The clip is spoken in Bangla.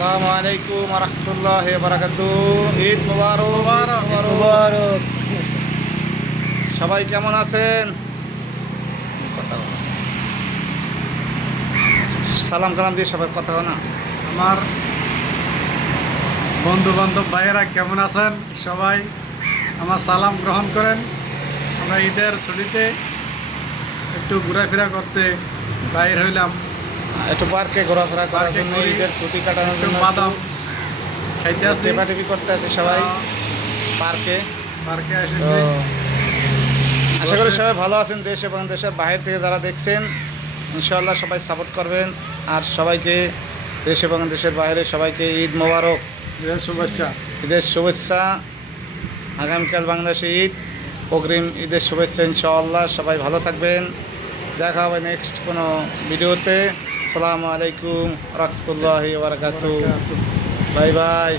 আসসালামু আলাইকুম রহমতুল্লাহ বারাকাতু ঈদ মুবারক। সবাই কেমন আছেন? সালাম কালাম দিয়ে সবাই কথা হয় না। আমার বন্ধু বান্ধব ভাইয়েরা কেমন আছেন? সবাই আমার সালাম গ্রহণ করেন। আমরা ঈদের ছুটিতে একটু ঘোরাফেরা করতে বাইর হইলাম। একটু পার্কে ঘোরাফেরা করার জন্য ঈদের ছুটি কাটানোর জন্য বাদাম খাইতে আসছি টেপাটেপি করতে আছে সবাই। পার্কে। পার্কে আশা করি সবাই ভালো আছেন দেশ এবং দেশের বাইরে থেকে যারা দেখছেন ইনশাআল্লাহ সবাই সাপোর্ট করবেন। আর সবাইকে দেশ এবং দেশের বাইরে সবাইকে ঈদ মোবারক। ঈদের শুভেচ্ছা। ঈদের শুভেচ্ছা। আগামীকাল বাংলাদেশে ঈদ অগ্রিম ঈদের শুভেচ্ছা ইনশাআল্লাহ। সবাই ভালো থাকবেন। দেখা হবে নেক্সট কোনো ভিডিওতে। আসসালামু আলাইকুম রহমতুল্লাহ বারকাতু বাই বাই